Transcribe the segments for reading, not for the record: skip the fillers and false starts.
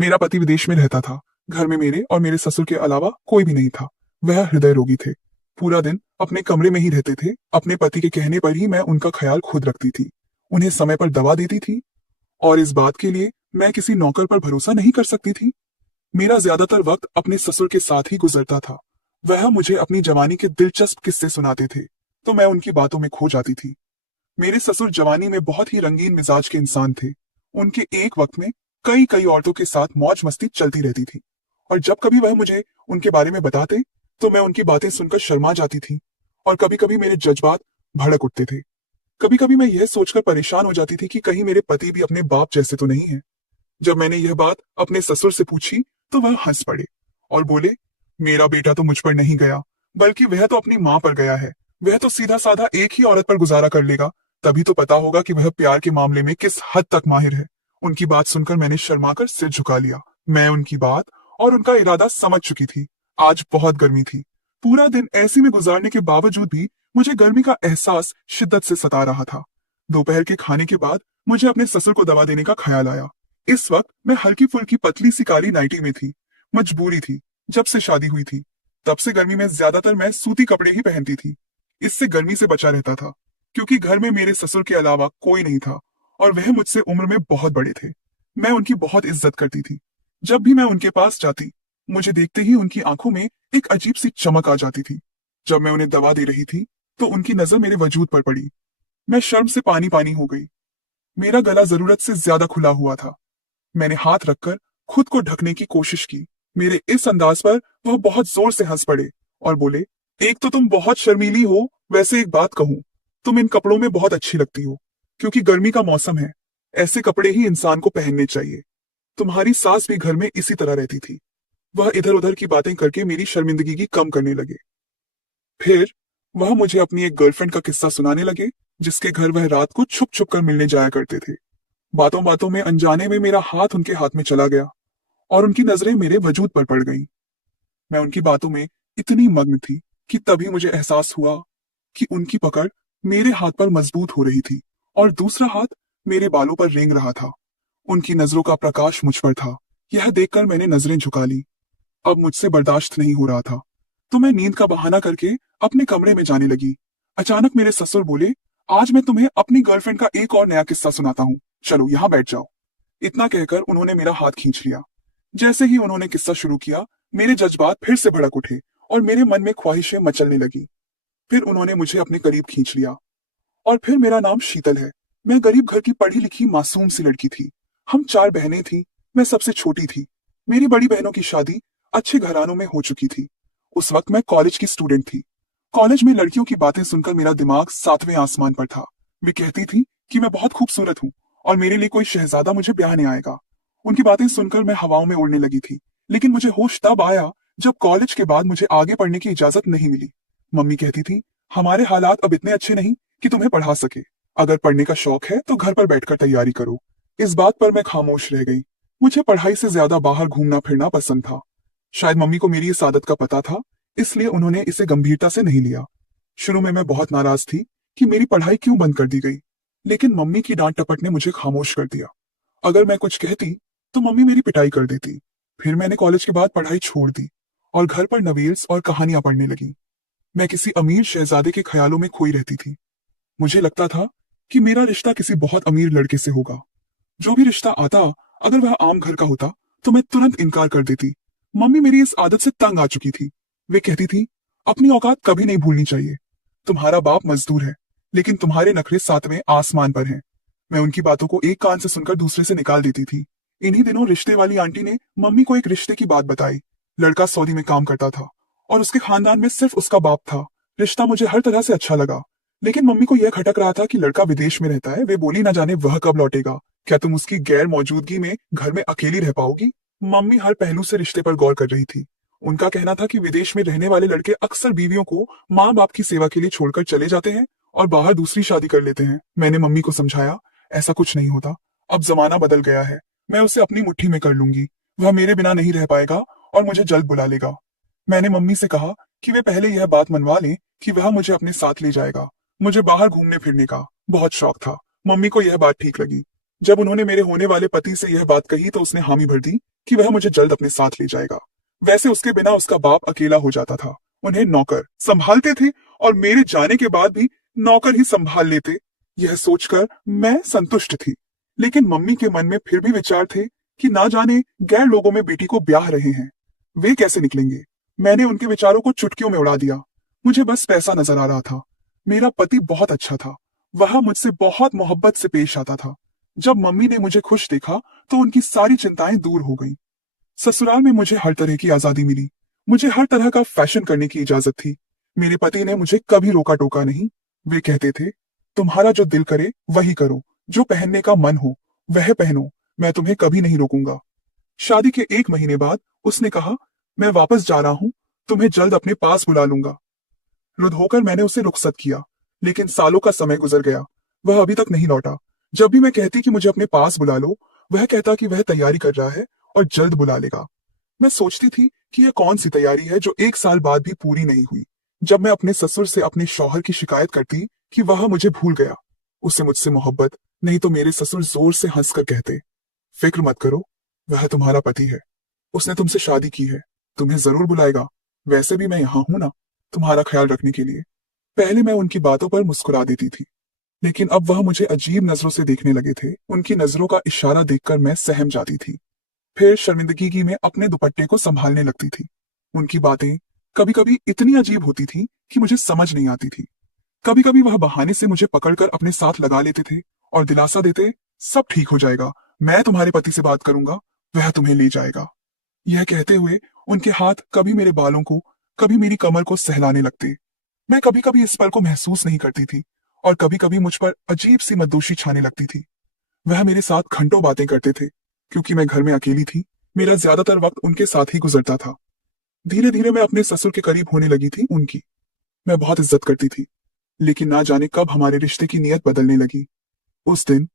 मेरा पति विदेश में रहता था। घर में मेरे और मेरे ससुर के अलावा कोई भी नहीं था। वह हृदय रोगी थे। पूरा दिन अपने कमरे में ही रहते थे। अपने पति के कहने पर ही मैं उनका ख्याल खुद रखती थी, उन्हें समय पर दवा देती थी, और इस बात के लिए मैं किसी नौकर पर भरोसा नहीं कर सकती थी। मेरा ज्यादातर वक्त अपने ससुर के साथ ही गुजरता था। वह मुझे अपनी जवानी के दिलचस्प किस्से सुनाते थे, तो मैं उनकी बातों में खो जाती थी। मेरे ससुर जवानी में बहुत ही रंगीन मिजाज के इंसान थे। उनके एक वक्त में कई कई औरतों के साथ मौज मस्ती चलती रहती थी, और जब कभी वह मुझे उनके बारे में बताते तो मैं उनकी बातें सुनकर शर्मा जाती थी, और कभी कभी मेरे जज्बात भड़क उठते थे। कभी कभी मैं यह सोचकर परेशान हो जाती थी कि कहीं मेरे पति भी अपने बाप जैसे तो नहीं है। जब मैंने यह बात अपने ससुर से पूछी तो वह हंस पड़े और बोले, मेरा बेटा तो मुझ पर नहीं गया, बल्कि वह तो अपनी मां पर गया है। वह तो सीधा साधा एक ही औरत पर गुजारा कर लेगा, तभी तो पता होगा कि वह प्यार के मामले में किस हद तक माहिर है। उनकी बात सुनकर मैंने शर्माकर सिर झुका लिया। मैं उनकी बात और उनका इरादा समझ चुकी थी। आज बहुत गर्मी थी। पूरा दिन ऐसी में गुजारने के बावजूद भी मुझे गर्मी का एहसास शिद्दत से सता रहा था। दोपहर के खाने के बाद मुझे अपने ससुर को दवा देने का ख्याल आया। इस वक्त मैं हल्की फुल्की पतली सी काली नाइटी में थी। मजबूरी थी। जब से शादी हुई थी तब से गर्मी में ज्यादातर मैं सूती कपड़े ही पहनती थी। इससे गर्मी से बचा रहता था, क्योंकि घर में मेरे ससुर के अलावा कोई नहीं था, और वह मुझसे उम्र में बहुत बड़े थे। मैं उनकी बहुत इज्जत करती थी। जब भी मैं उनके पास जाती, मुझे देखते ही उनकी आंखों में एक अजीब सी चमक आ जाती थी। जब मैं उन्हें दवा दे रही थी तो उनकी नजर मेरे वजूद पर पड़ी। मैं शर्म से पानी पानी हो गई। मेरा गला जरूरत से ज्यादा खुला हुआ था। मैंने हाथ रखकर खुद को ढकने की कोशिश की। मेरे इस अंदाज पर वह बहुत जोर से हंस पड़े और बोले, एक तो तुम बहुत शर्मीली हो, वैसे एक बात कहूं, तुम इन कपड़ों में बहुत अच्छी लगती हो, क्योंकि गर्मी का मौसम है। ऐसे कपड़े ही इंसान को पहनने चाहिए। तुम्हारी सास भी घर में इसी तरह रहती थी। वह इधर उधर की बातें करके मेरी शर्मिंदगी की कम करने लगे। फिर वह मुझे अपनी एक गर्लफ्रेंड का किस्सा सुनाने लगे, जिसके घर वह रात को छुप छुप कर मिलने जाया करते थे। बातों बातों में अनजाने में मेरा हाथ उनके हाथ में चला गया और उनकी नजरें मेरे वजूद पर पड़ गईं। मैं उनकी बातों में इतनी मग्न थी कि तभी मुझे एहसास हुआ कि उनकी पकड़ मेरे हाथ पर मजबूत हो रही थी और दूसरा हाथ मेरे बालों पर रेंग रहा था। उनकी नजरों का प्रकाश मुझ पर था। यह देखकर मैंने नजरें झुका ली। अब मुझसे बर्दाश्त नहीं हो रहा था, तो मैं नींद का बहाना करके अपने कमरे में जाने लगी। अचानक मेरे ससुर बोले, आज मैं तुम्हें अपनी गर्लफ्रेंड का एक और नया किस्सा सुनाता हूँ, चलो यहाँ बैठ जाओ। इतना कहकर उन्होंने मेरा हाथ खींच लिया। जैसे ही उन्होंने किस्सा शुरू किया, मेरे जज्बात फिर से भड़क उठे और मेरे मन में ख्वाहिशें मचलने लगी। फिर उन्होंने मुझे अपने करीब खींच लिया। और फिर मेरा नाम शीतल है। मैं गरीब घर की पढ़ी लिखी मासूम सी लड़की थी। हम चार बहनें थीं। मैं सबसे छोटी थी। मेरी बड़ी बहनों की शादी अच्छे घरानों में हो चुकी थी। उस वक्त मैं कॉलेज की स्टूडेंट थी। कॉलेज में लड़कियों की बातें सुनकर मेरा दिमाग सातवें आसमान पर था। वे कहती थी कि मैं बहुत खूबसूरत हूँ और मेरे लिए कोई शहजादा मुझे ब्याहने आएगा। उनकी बातें सुनकर मैं हवाओं में उड़ने लगी थी। लेकिन मुझे होश तब आया जब कॉलेज के बाद मुझे आगे पढ़ने की इजाजत नहीं मिली। मम्मी कहती थी, हमारे हालात अब इतने अच्छे नहीं कि तुम्हें पढ़ा सके। अगर पढ़ने का शौक है तो घर पर बैठकर तैयारी करो। इस बात पर मैं खामोश रह गई। मुझे पढ़ाई से ज्यादा बाहर घूमना फिरना पसंद था। शायद मम्मी को मेरी इस आदत का पता था, इसलिए उन्होंने इसे गंभीरता से नहीं लिया। शुरू में मैं बहुत नाराज थी कि मेरी पढ़ाई क्यों बंद कर दी गई, लेकिन मम्मी की डांट टपट ने मुझे खामोश कर दिया। अगर मैं कुछ कहती तो मम्मी मेरी पिटाई कर देती। फिर मैंने कॉलेज के बाद पढ़ाई छोड़ दी और घर पर नवेल्स और कहानियां पढ़ने लगी। मैं किसी अमीर शहजादे के ख्यालों में खोई रहती थी। मुझे लगता था कि मेरा रिश्ता किसी बहुत अमीर लड़के से होगा। जो भी रिश्ता आता, अगर वह आम घर का होता तो मैं तुरंत इनकार कर देती। मम्मी मेरी इस आदत से तंग आ चुकी थी। वे कहती थी, अपनी औकात कभी नहीं भूलनी चाहिए। तुम्हारा बाप मजदूर है, लेकिन तुम्हारे नखरे सातवें आसमान पर हैं। मैं उनकी बातों को एक कान से सुनकर दूसरे से निकाल देती थी। इन्हीं दिनों रिश्ते वाली आंटी ने मम्मी को एक रिश्ते की बात बताई। लड़का सऊदी में काम करता था और उसके खानदान में सिर्फ उसका बाप था। रिश्ता मुझे हर तरह से अच्छा लगा, लेकिन मम्मी को यह खटक रहा था कि लड़का विदेश में रहता है। वे बोली, ना जाने वह कब लौटेगा। क्या तुम उसकी गैर मौजूदगी में घर में अकेली रह पाओगी? मम्मी हर पहलू से रिश्ते पर गौर कर रही थी। उनका कहना था कि विदेश में रहने वाले लड़के अक्सर बीवियों को माँ बाप की सेवा के लिए छोड़कर चले जाते हैं और बाहर दूसरी शादी कर लेते हैं। मैंने मम्मी को समझाया, ऐसा कुछ नहीं होता। अब जमाना बदल गया है। मैं उसे अपनी मुट्ठी में कर लूंगी। वह मेरे बिना नहीं रह पाएगा और मुझे जल्द बुला लेगा। मैंने मम्मी से कहा कि वे पहले यह बात मनवा लें कि वह मुझे अपने साथ ले जाएगा। मुझे बाहर घूमने फिरने का बहुत शौक था। मम्मी को यह बात ठीक लगी। जब उन्होंने मेरे होने वाले पति से यह बात कही तो उसने हामी भर दी कि वह मुझे जल्द अपने साथ ले जाएगा। वैसे उसके बिना उसका बाप अकेला हो जाता था। उन्हें नौकर संभालते थे और मेरे जाने के बाद भी नौकर ही संभाल लेते। यह सोचकर मैं संतुष्ट थी, लेकिन मम्मी के मन में फिर भी विचार थे कि ना जाने गैर लोगों में बेटी को ब्याह रहे हैं, वे कैसे निकलेंगे। मैंने उनके विचारों को चुटकियों में उड़ा दिया। मुझे बस पैसा नजर आ रहा था। मेरा पति बहुत अच्छा था, वह मुझसे बहुत मोहब्बत से पेश आता था। जब मम्मी ने मुझे खुश देखा तो उनकी सारी चिंताएं दूर हो गई। ससुराल में मुझे हर तरह की आजादी मिली। मुझे हर तरह का फैशन करने की इजाजत थी। मेरे पति ने मुझे कभी रोका टोका नहीं। वे कहते थे, तुम्हारा जो दिल करे वही करो, जो पहनने का मन हो वह पहनो, मैं तुम्हें कभी नहीं रोकूंगा। शादी के 1 महीने बाद उसने कहा, मैं वापस जा रहा हूं, तुम्हें जल्द अपने पास बुला लूंगा। रुध होकर मैंने उसे रुखसत किया, लेकिन सालों का समय गुजर गया, वह अभी तक नहीं लौटा। जब भी मैं कहती कि मुझे अपने पास बुला लो, वह कहता कि वह तैयारी कर रहा है और जल्द बुला लेगा। मैं सोचती थी कि यह कौन सी तैयारी है जो 1 साल बाद भी पूरी नहीं हुई। जब मैं अपने ससुर से अपने शौहर की शिकायत करती कि वह मुझे भूल गया, उसे मुझसे मोहब्बत नहीं तो मेरे ससुर जोर से हंसकर कहते, फिक्र मत करो, वह तुम्हारा पति है, उसने तुमसे शादी की है, तुम्हें जरूर बुलाएगा। वैसे भी मैं यहाँ हूं ना, तुम्हारा ख्याल रखने के लिए। पहले मैं उनकी बातों पर मुस्कुरा देती थी, लेकिन अब वह मुझे अजीब नजरों से देखने लगे थे। उनकी नजरों का इशारा देखकर मैं सहम जाती थी। फिर शर्मिंदगी में अपने दुपट्टे को संभालने लगती थी। उनकी बातें कभी कभी इतनी अजीब होती थी कि मुझे समझ नहीं आती थी। कभी कभी वह बहाने से मुझे पकड़कर अपने साथ लगा लेते थे और दिलासा देते, सब ठीक हो जाएगा, मैं तुम्हारे पति से बात करूंगा, वह तुम्हें ले जाएगा। यह कहते हुए उनके हाथ कभी मेरे बालों को, कभी मेरी कमर को सहलाने लगते। मैं कभी कभी इस पल को महसूस नहीं करती थी और कभी कभी मुझ पर अजीब सी मद्दोशी छाने लगती थी। वह मेरे साथ घंटों बातें करते थे। क्योंकि मैं घर में अकेली थी, मेरा ज्यादातर वक्त उनके साथ ही गुजरता था। धीरे धीरे मैं अपने ससुर के करीब होने लगी थी उनकी। मैं बहुत इज्जत करती थी, लेकिन ना जाने कब हमारे रिश्ते की नीयत बदलने लगी। उस दिन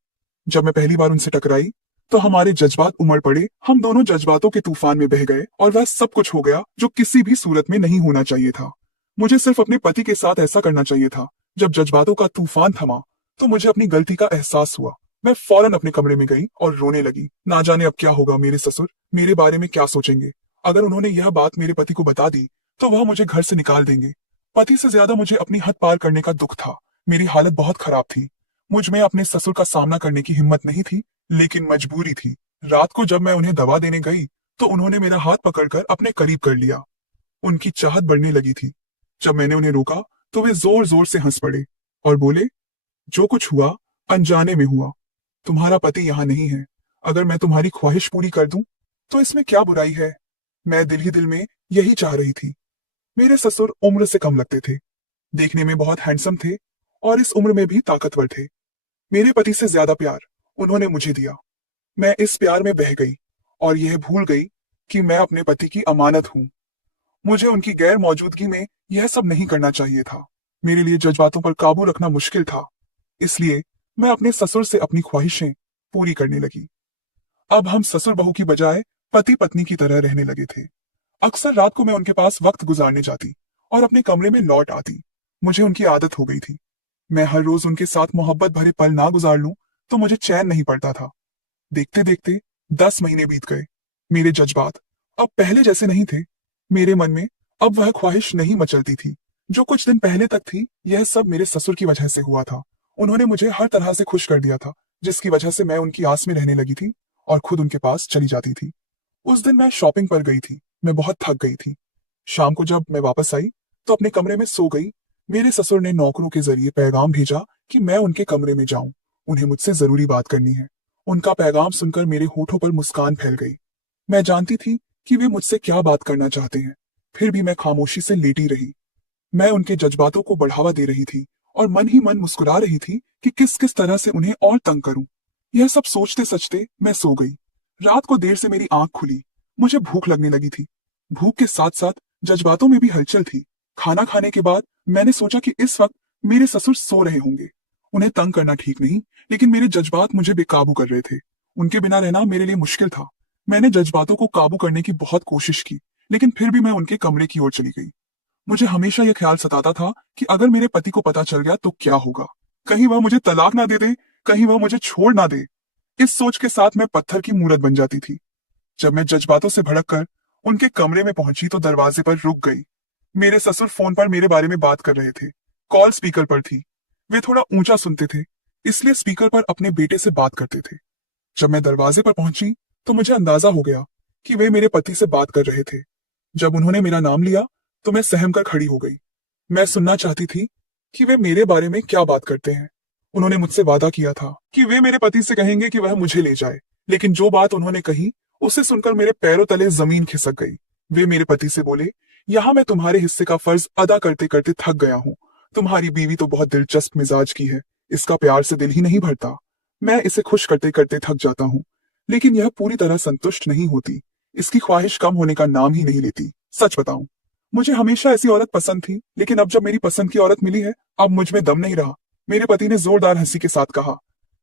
जब मैं पहली बार उनसे टकराई तो हमारे जज्बात उमड़ पड़े। हम दोनों जज्बातों के तूफान में बह गए और वह सब कुछ हो गया जो किसी भी सूरत में नहीं होना चाहिए था। मुझे सिर्फ अपने पति के साथ ऐसा करना चाहिए था। जब जज्बातों का तूफान थमा तो मुझे अपनी गलती का एहसास हुआ। मैं फौरन अपने कमरे में गई और रोने लगी। ना जाने अब क्या होगा, मेरे ससुर मेरे बारे में क्या सोचेंगे। अगर उन्होंने यह बात मेरे पति को बता दी तो वह मुझे घर से निकाल देंगे। पति से ज्यादा मुझे अपनी हद पार करने का दुख था। मेरी हालत बहुत खराब थी। मुझ में अपने ससुर का सामना करने की हिम्मत नहीं थी, लेकिन मजबूरी थी। रात को जब मैं उन्हें दवा देने गई तो उन्होंने मेरा हाथ पकड़कर अपने करीब कर लिया। उनकी चाहत बढ़ने लगी थी। जब मैंने उन्हें रोका तो वे जोर जोर से हंस पड़े और बोले, जो कुछ हुआ अनजाने में हुआ, तुम्हारा पति यहाँ नहीं है। अगर मैं तुम्हारी ख्वाहिश पूरी कर दूं तो इसमें क्या बुराई है। मैं दिल ही दिल में यही चाह रही थी। मेरे ससुर उम्र से कम लगते थे, देखने में बहुत हैंडसम थे और इस उम्र में भी ताकतवर थे। मेरे पति से ज्यादा प्यार उन्होंने मुझे दिया। मैं इस प्यार में बह गई और यह भूल गई कि मैं अपने पति की अमानत हूं। मुझे उनकी गैर मौजूदगी में यह सब नहीं करना चाहिए था। मेरे लिए जज्बातों पर काबू रखना मुश्किल था, इसलिए मैं अपने ससुर से अपनी ख्वाहिशें पूरी करने लगी। अब हम ससुर बहू की बजाय पति पत्नी की तरह रहने लगे थे। अक्सर रात को मैं उनके पास वक्त गुजारने जाती और अपने कमरे में लौट आती। मुझे उनकी आदत हो गई थी। मैं हर रोज उनके साथ मोहब्बत भरे पल ना गुजार लूं तो मुझे चैन नहीं पड़ता था। देखते देखते 10 महीने बीत गए। मेरे जज्बात अब पहले जैसे नहीं थे। मेरे मन में अब वह ख्वाहिश नहीं मचलती थी जो कुछ दिन पहले तक थी। यह सब मेरे ससुर की वजह से हुआ था। उन्होंने मुझे हर तरह से खुश कर दिया था, जिसकी वजह से मैं उनकी आस में रहने लगी थी और खुद उनके पास चली जाती थी। उस दिन मैं शॉपिंग पर गई थी। मैं बहुत थक गई थी। शाम को जब मैं वापस आई तो अपने कमरे में सो गई। मेरे ससुर ने नौकरों के जरिए पैगाम भेजा कि मैं उनके कमरे में जाऊं, उन्हें मुझसे जरूरी बात करनी है। उनका पैगाम सुनकर मेरे होठों पर मुस्कान फैल गई। मैं जानती थी कि वे मुझसे क्या बात करना चाहते हैं, फिर भी मैं खामोशी से लेटी रही। मैं उनके जज्बातों को बढ़ावा दे रही थी और मन ही मन मुस्कुरा रही थी कि किस किस तरह से उन्हें और तंग करूं। यह सब सोचते सचते मैं सो गई। रात को देर से मेरी आंख खुली। मुझे भूख लगने लगी थी। भूख के साथ साथ जज्बातों में भी हलचल थी। खाना खाने के बाद मैंने सोचा कि इस वक्त मेरे ससुर सो रहे होंगे। उन्हें तंग करना ठीक नहीं, लेकिन मेरे जज्बात मुझे बेकाबू कर रहे थे। उनके बिना रहना मेरे लिए मुश्किल था। मैंने जज्बातों को काबू करने की बहुत कोशिश की, लेकिन फिर भी मैं उनके कमरे की ओर चली गई। मुझे हमेशा यह ख्याल सताता था कि अगर मेरे पति को पता चल गया तो क्या होगा। कहीं वह मुझे तलाक ना दे दे, कहीं वह मुझे छोड़ ना दे। इस सोच के साथ मैं पत्थर की मूरत बन जाती थी। जब मैं जज्बातों से भड़क कर उनके कमरे में पहुंची तो दरवाजे पर रुक गई। मेरे ससुर फोन पर मेरे बारे में बात कर रहे थे। कॉल स्पीकर पर थी। वे थोड़ा ऊंचा सुनते थे, इसलिए स्पीकर पर अपने बेटे से बात करते थे। जब मैं दरवाजे पर पहुंची तो मुझे अंदाजा हो गया कि वे मेरे पति से बात कर रहे थे। जब उन्होंने मेरा नाम लिया तो मैं सहम कर खड़ी हो गई। मैं सुनना चाहती थी कि वे मेरे बारे में क्या बात करते हैं। उन्होंने मुझसे वादा किया था कि वे मेरे पति से कहेंगे कि वह मुझे ले जाए, लेकिन जो बात उन्होंने कही उसे सुनकर मेरे पैरों तले जमीन खिसक गई। वे मेरे पति से बोले, यहाँ मैं तुम्हारे हिस्से का फर्ज अदा करते करते थक गया हूँ। तुम्हारी बीवी तो बहुत दिलचस्प मिजाज की है, इसका प्यार से दिल ही नहीं भरता। मैं इसे खुश करते करते थक जाता हूँ, लेकिन यह पूरी तरह संतुष्ट नहीं होती। इसकी ख्वाहिश कम होने का नाम ही नहीं लेती। सच बताऊं, मुझे हमेशा ऐसी औरत पसंद थी, लेकिन अब जब मेरी पसंद की औरत मिली है, अब मुझ में दम नहीं रहा। मेरे पति ने जोरदार हंसी के साथ कहा,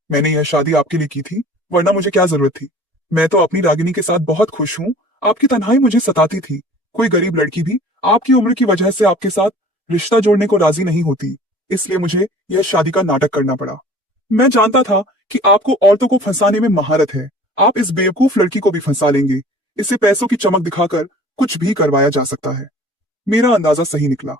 मैंने यह शादी आपके लिए की थी, वरना मुझे क्या जरूरत थी। मैं तो अपनी रागिनी के साथ बहुत खुश हूँ। आपकी तन्हाई मुझे सताती थी। कोई गरीब लड़की भी आपकी उम्र की वजह से आपके साथ रिश्ता जोड़ने को राजी नहीं होती, इसलिए मुझे यह शादी का नाटक करना पड़ा। मैं जानता था कि आपको औरतों को फंसाने में महारत है। आप इस बेवकूफ लड़की को भी फंसा लेंगे। इसे पैसों की चमक दिखाकर कुछ भी करवाया जा सकता है। मेरा अंदाजा सही निकला।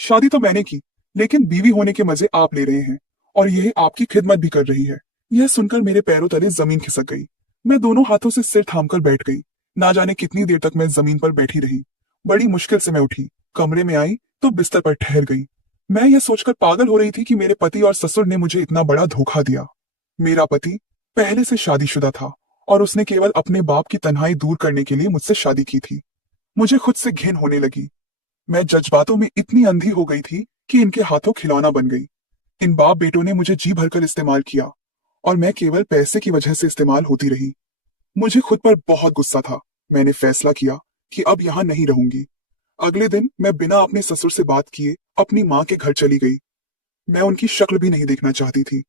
शादी तो मैंने की, लेकिन बीवी होने के मजे आप ले रहे हैं, और यह आपकी खिदमत भी कर रही है। यह सुनकर मेरे पैरों तले जमीन खिसक गई। मैं दोनों हाथों से सिर थामकर बैठ गई। ना जाने कितनी देर तक मैं जमीन पर बैठी रही। बड़ी मुश्किल से मैं उठी, कमरे में आई तो बिस्तर पर ठहर गई। मैं यह सोचकर पागल हो रही थी कि मेरे पति और ससुर ने मुझे इतना बड़ा धोखा दिया। मेरा पति पहले से शादीशुदा था और उसने केवल अपने बाप की तन्हाई दूर करने के लिए मुझसे शादी की थी। मुझे खुद से घिन होने लगी। मैं जज्बातों में इतनी अंधी हो गई थी कि इनके हाथों खिलौना बन गई। इन बाप बेटों ने मुझे जी भरकर इस्तेमाल किया और मैं केवल पैसे की वजह से इस्तेमाल होती रही। मुझे खुद पर बहुत गुस्सा था। मैंने फैसला किया कि अब यहां नहीं रहूंगी। अगले दिन मैं बिना अपने ससुर से बात किए अपनी माँ के घर चली गई। मैं उनकी शक्ल भी नहीं देखना चाहती थी।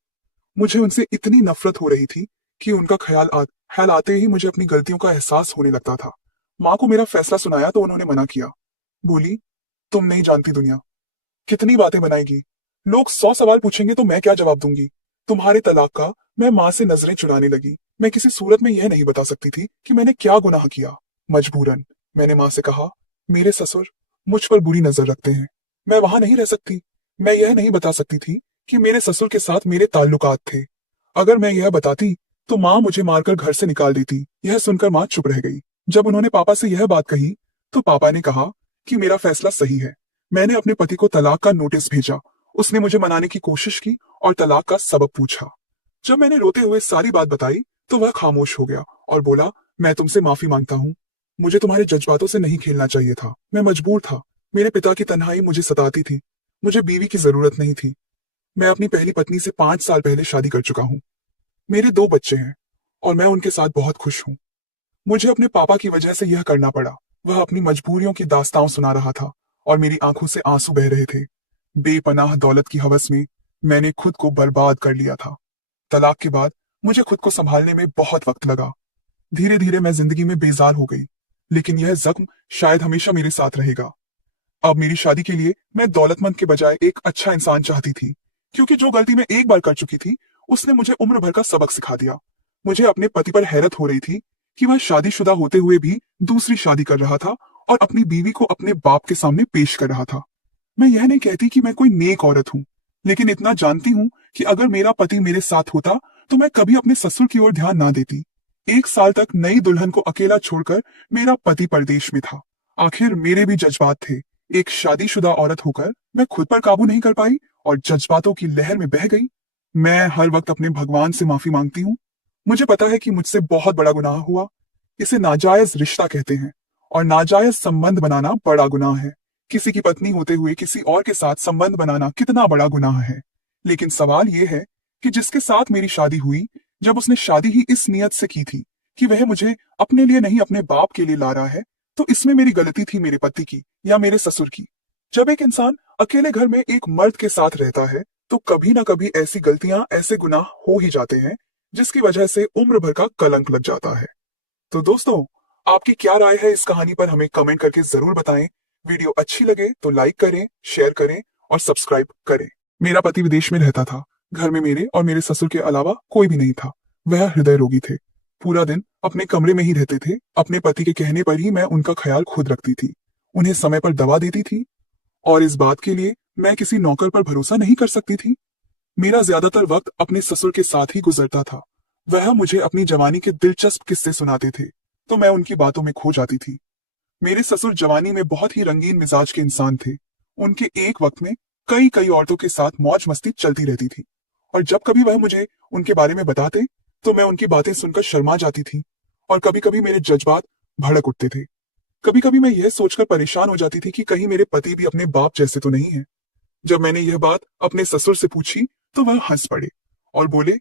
मुझे उनसे इतनी नफरत हो रही थी कि उनका ख्याल आते ही मुझे अपनी गलतियों का एहसास होने लगता था। माँ को मेरा फैसला सुनाया तो उन्होंने मना किया। बोली, तुम नहीं जानती दुनिया कितनी बातें बनाएगी। लोग 100 सवाल पूछेंगे तो मैं क्या जवाब दूंगी। तुम्हारे तलाक का मैं माँ से नजरें चुराने लगी। मैं किसी सूरत में यह नहीं बता सकती थी कि मैंने क्या गुनाह किया। मजबूरन मैंने माँ से कहा, मेरे ससुर मुझ पर बुरी नजर रखते हैं, मैं वहां नहीं रह सकती। मैं यह नहीं बता सकती थी कि मेरे ससुर के साथ मेरे ताल्लुकात थे। अगर मैं यह बताती तो माँ मुझे मारकर घर से निकाल देती। यह सुनकर माँ चुप रह गई। जब उन्होंने पापा से यह बात कही तो पापा ने कहा कि मेरा फैसला सही है। मैंने अपने पति को तलाक का नोटिस भेजा। उसने मुझे मनाने की कोशिश की और तलाक का सबब पूछा। जब मैंने रोते हुए सारी बात बताई तो वह खामोश हो गया और बोला, मैं तुमसे माफी मांगता हूँ। मुझे तुम्हारे जज्बातों से नहीं खेलना चाहिए था। मैं मजबूर था। मेरे पिता की तन्हाई मुझे सताती थी। मुझे बीवी की जरूरत नहीं थी। मैं अपनी पहली पत्नी से 5 साल पहले शादी कर चुका हूँ। मेरे 2 बच्चे हैं और मैं उनके साथ बहुत खुश हूँ। मुझे अपने पापा की वजह से यह करना पड़ा। वह अपनी मजबूरियों की दास्तां सुना रहा था और मेरी आंखों से आंसू बह रहे थे। बेपनाह दौलत की हवस में मैंने खुद को बर्बाद कर लिया था। तलाक के बाद मुझे खुद को संभालने में बहुत वक्त लगा। धीरे धीरे मैं जिंदगी में बेजार हो गई, लेकिन यह जख्म शायद हमेशा मेरे साथ रहेगा। अब मेरी शादी के लिए मैं दौलतमंद के बजाय एक अच्छा इंसान चाहती थी, क्योंकि जो गलती मैं एक बार कर चुकी थी उसने मुझे उम्र भर का सबक सिखा दिया। मुझे अपने पति पर हैरत हो रही थी कि वह शादीशुदा होते हुए भी दूसरी शादी कर रहा था और अपनी बीवी को अपने बाप के सामने पेश कर रहा था। मैं यह नहीं कहती कि मैं कोई नेक औरत हूँ, लेकिन इतना जानती हूँ कि अगर मेरा पति मेरे साथ होता तो मैं कभी अपने ससुर की ओर ध्यान ना देती। 1 साल तक नई दुल्हन को अकेला छोड़कर मेरा पति परदेश में था। आखिर मेरे भी जज्बात थे। एक शादीशुदा औरत होकर मैं खुद पर काबू नहीं कर पाई और जज्बातों की लहर में बह गई। मैं हर वक्त अपने भगवान से माफी मांगती हूँ। मुझे पता है कि मुझसे बहुत बड़ा गुनाह हुआ। इसे नाजायज रिश्ता कहते हैं और नाजायज संबंध बनाना बड़ा गुनाह है। किसी की पत्नी होते हुए किसी और के साथ संबंध बनाना कितना बड़ा गुनाह है। लेकिन सवाल यह है कि जिसके साथ मेरी शादी हुई, जब उसने शादी ही इस नियत से की थी कि वह मुझे अपने लिए नहीं अपने बाप के लिए ला रहा है, तो इसमें मेरी गलती थी मेरे पति की या मेरे ससुर की। जब एक इंसान अकेले घर में एक मर्द के साथ रहता है तो कभी ना कभी ऐसी गलतियां, ऐसे गुनाह हो ही जाते हैं, जिसकी वजह से उम्र भर का कलंक लग जाता है। तो दोस्तों, आपकी क्या राय है इस कहानी पर हमें कमेंट करके जरूर बताएं। वीडियो अच्छी लगे तो लाइक करें, शेयर करें और सब्सक्राइब करें। मेरा पति विदेश में रहता था। घर में मेरे और मेरे ससुर के अलावा कोई भी नहीं था। वह हृदय रोगी थे। पूरा दिन अपने कमरे में ही रहते थे। अपने पति के कहने पर ही मैं उनका ख्याल खुद रखती थी, उन्हें समय पर दवा देती थी, और इस बात के लिए मैं किसी नौकर पर भरोसा नहीं कर सकती थी। मेरा ज्यादातर वक्त अपने ससुर के साथ ही गुजरता था। वह मुझे अपनी जवानी के दिलचस्प किस्से सुनाते थे, तो मैं उनकी बातों में खो जाती थी। मेरे ससुर जवानी में बहुत ही रंगीन मिजाज के इंसान थे। उनके एक वक्त में कई कई औरतों के साथ मौज मस्ती चलती रहती थी, और जब कभी वह मुझे उनके बारे में बताते तो मैं उनकी बातें सुनकर शर्मा जाती थी, और कभी कभी मेरे जज्बात भड़क उठते थे। कभी कभी मैं यह सोचकर परेशान हो जाती थी कि कहीं मेरे पति भी अपने बाप जैसे तो नहीं है। जब मैंने यह बात अपने ससुर से पूछी तो वह हंस पड़े और बोले,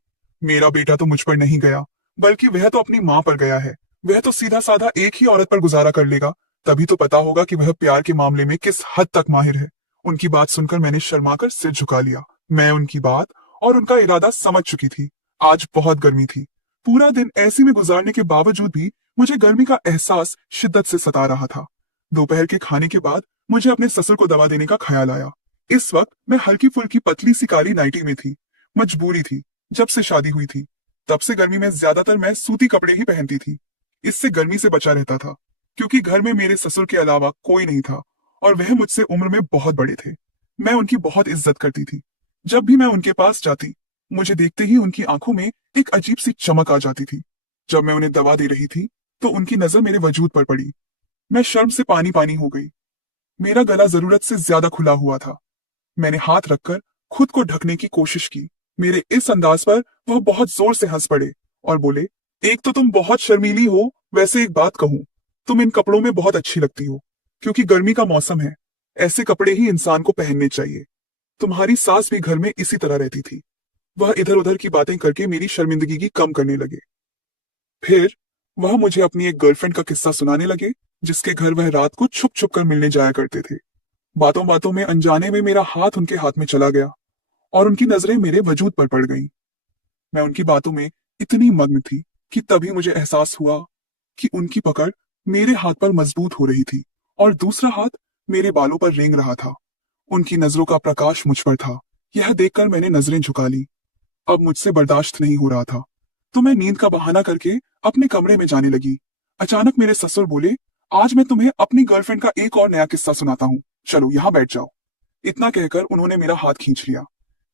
मेरा बेटा तो मुझ पर नहीं गया, बल्कि वह तो अपनी मां पर गया है। वह तो सीधा साधा एक ही औरत पर गुजारा कर लेगा, तभी तो पता होगा कि वह प्यार के मामले में किस हद तक माहिर है। उनकी बात सुनकर मैंने शर्माकर सिर झुका लिया। मैं उनकी बात और उनका इरादा समझ चुकी थी। आज बहुत गर्मी थी। पूरा दिन ऐसी में गुजारने के बावजूद भी मुझे गर्मी का एहसास शिद्दत से सता रहा था। दोपहर के खाने के बाद मुझे अपने ससुर को दवा देने का ख्याल आया। इस वक्त मैं हल्की फुल्की पतली सी काली नाइटी में थी। मजबूरी थी, जब से शादी हुई थी तब से गर्मी में ज्यादातर मैं सूती कपड़े ही पहनती थी। इससे गर्मी से बचा रहता था, क्योंकि घर में मेरे ससुर के अलावा कोई नहीं था, और वह मुझसे उम्र में बहुत बड़े थे। मैं उनकी बहुत इज्जत करती थी। जब भी मैं उनके पास जाती, मुझे देखते ही उनकी आंखों में एक अजीब सी चमक आ जाती थी। जब मैं उन्हें दवा दे रही थी तो उनकी नजर मेरे वजूद पर पड़ी। मैं शर्म से पानी पानी हो गई। मेरा गला जरूरत से ज्यादा खुला हुआ था। मैंने हाथ रखकर खुद को ढकने की कोशिश की। मेरे इस अंदाज पर वह बहुत जोर से हंस पड़े और बोले, एक तो तुम बहुत शर्मीली हो, वैसे एक बात कहूं, तुम इन कपड़ों में बहुत अच्छी लगती हो, क्योंकि गर्मी का मौसम है। ऐसे कपड़े ही इंसान को पहनने चाहिए। तुम्हारी सास भी घर में इसी तरह रहती थी। वह इधर उधर की बातें करके मेरी शर्मिंदगी की कम करने लगे। फिर वह मुझे अपनी एक गर्लफ्रेंड का किस्सा सुनाने लगे, जिसके घर वह रात को छुप छुप कर मिलने जाया करते थे। बातों बातों में अनजाने में मेरा हाथ उनके हाथ में चला गया और उनकी नजरें मेरे वजूद पर पड़ गईं। मैं उनकी बातों में इतनी मग्न थी कि तभी मुझे एहसास हुआ कि उनकी पकड़ मेरे हाथ पर मजबूत हो रही थी और दूसरा हाथ मेरे बालों पर रेंग रहा था। उनकी नजरों का प्रकाश मुझ पर था। यह देखकर मैंने नजरें झुका ली। अब मुझसे बर्दाश्त नहीं हो रहा था, तो मैं नींद का बहाना करके अपने कमरे में जाने लगी। अचानक मेरे ससुर बोले, आज मैं तुम्हें अपनी गर्लफ्रेंड का एक और नया किस्सा सुनाता हूँ, चलो यहाँ बैठ जाओ। इतना कहकर उन्होंने मेरा हाथ खींच लिया।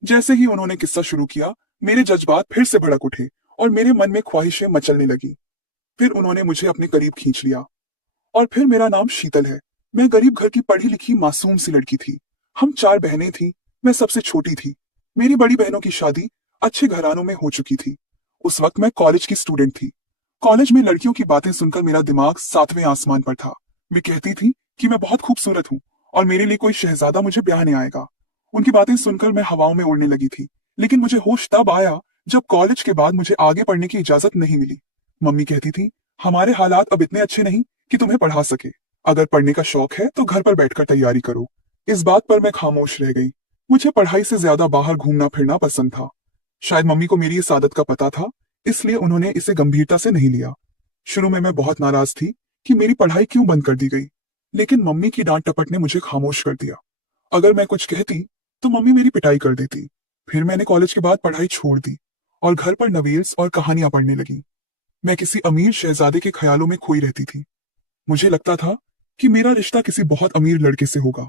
जैसे ही उन्होंने किस्सा शुरू किया, मेरे जज्बात फिर से भड़क उठे और मेरे मन में ख्वाहिशें मचलने लगी। फिर उन्होंने मुझे अपने करीब खींच लिया। और फिर मेरा नाम शीतल है। मैं गरीब घर की पढ़ी लिखी मासूम सी लड़की थी। हम 4 बहनें थीं, मैं सबसे छोटी थी। मेरी बड़ी बहनों की शादी अच्छे घरानों में हो चुकी थी। उस वक्त मैं कॉलेज की स्टूडेंट थी। कॉलेज में लड़कियों की बातें सुनकर मेरा दिमाग 7वें आसमान पर था। वे कहती थी कि मैं बहुत खूबसूरत हूँ और मेरे लिए कोई शहजादा मुझे ब्याहने आएगा। उनकी बातें सुनकर मैं हवाओं में उड़ने लगी थी। लेकिन मुझे होश तब आया जब कॉलेज के बाद मुझे आगे पढ़ने की इजाजत नहीं मिली। मम्मी कहती थी, हमारे हालात अब इतने अच्छे नहीं कि तुम्हें पढ़ा सके। अगर पढ़ने का शौक है तो घर पर बैठकर तैयारी करो। इस बात पर मैं खामोश रह गई। मुझे पढ़ाई से ज्यादा बाहर घूमना फिरना पसंद था। शायद मम्मी को मेरी इस आदत का पता था, इसलिए उन्होंने इसे गंभीरता से नहीं लिया। शुरू में मैं बहुत नाराज थी कि मेरी पढ़ाई क्यों बंद कर दी गई, लेकिन मम्मी की डांट टपट ने मुझे खामोश कर दिया। अगर मैं कुछ कहती तो मम्मी मेरी पिटाई कर देती। फिर मैंने कॉलेज के बाद पढ़ाई छोड़ दी और घर पर नॉवेल्स और कहानियां पढ़ने लगी। मैं किसी अमीर शहजादे के ख्यालों में खोई रहती थी। मुझे लगता था कि मेरा रिश्ता किसी बहुत अमीर लड़के से होगा।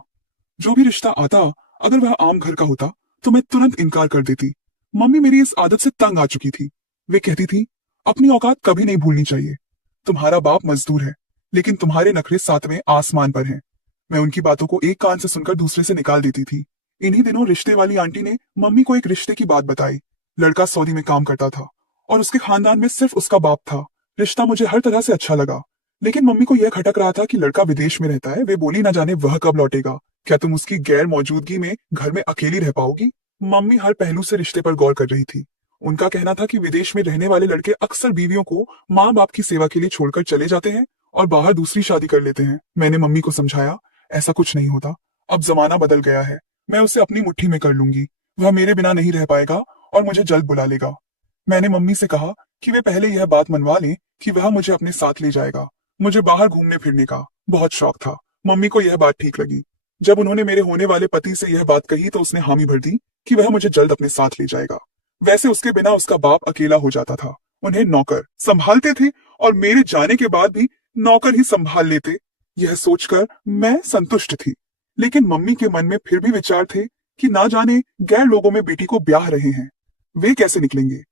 जो भी रिश्ता आता, अगर वह आम घर का होता तो मैं तुरंत इनकार कर देती। मम्मी मेरी इस आदत से तंग आ चुकी थी। वे कहती थी, अपनी औकात कभी नहीं भूलनी चाहिए। तुम्हारा बाप मजदूर है, लेकिन तुम्हारे नखरे 7वें आसमान पर हैं। मैं उनकी बातों को एक कान से सुनकर दूसरे से निकाल देती थी। इन्हीं दिनों रिश्ते वाली आंटी ने मम्मी को एक रिश्ते की बात बताई। लड़का सऊदी में काम करता था और उसके खानदान में सिर्फ उसका बाप था। रिश्ता मुझे हर तरह से अच्छा लगा, लेकिन मम्मी को यह खटक रहा था कि लड़का विदेश में रहता है। वे बोली, ना जाने वह कब लौटेगा। क्या तुम उसकी गैर मौजूदगी में घर में अकेली रह पाओगी? मम्मी हर पहलू से रिश्ते पर गौर कर रही थी। उनका कहना था कि विदेश में रहने वाले लड़के अक्सर बीवियों को माँ बाप की सेवा के लिए छोड़कर चले जाते हैं और बाहर दूसरी शादी कर लेते हैं। मैंने मम्मी को समझाया, ऐसा कुछ नहीं होता। अब जमाना बदल गया है। मैं उसे अपनी मुट्ठी में कर लूंगी। वह मेरे बिना नहीं रह पाएगा और मुझे जल्द बुला लेगा। मैंने मम्मी से कहा कि वे पहले यह बात मनवा लें कि वह मुझे अपने साथ ले जाएगा। मुझे बाहर घूमने फिरने का बहुत शौक था। मम्मी को यह बात ठीक लगी। जब उन्होंने मेरे होने वाले पति से यह बात कही तो उसने हामी भर दी कि वह मुझे जल्द अपने साथ ले जाएगा। वैसे उसके बिना उसका बाप अकेला हो जाता था उन्हें नौकर संभालते थे और मेरे जाने के बाद भी नौकर ही संभाल लेते। यह सोचकर मैं संतुष्ट थी। लेकिन मम्मी के मन में फिर भी विचार थे कि ना जाने गैर लोगों में बेटी को ब्याह रहे हैं, वे कैसे निकलेंगे।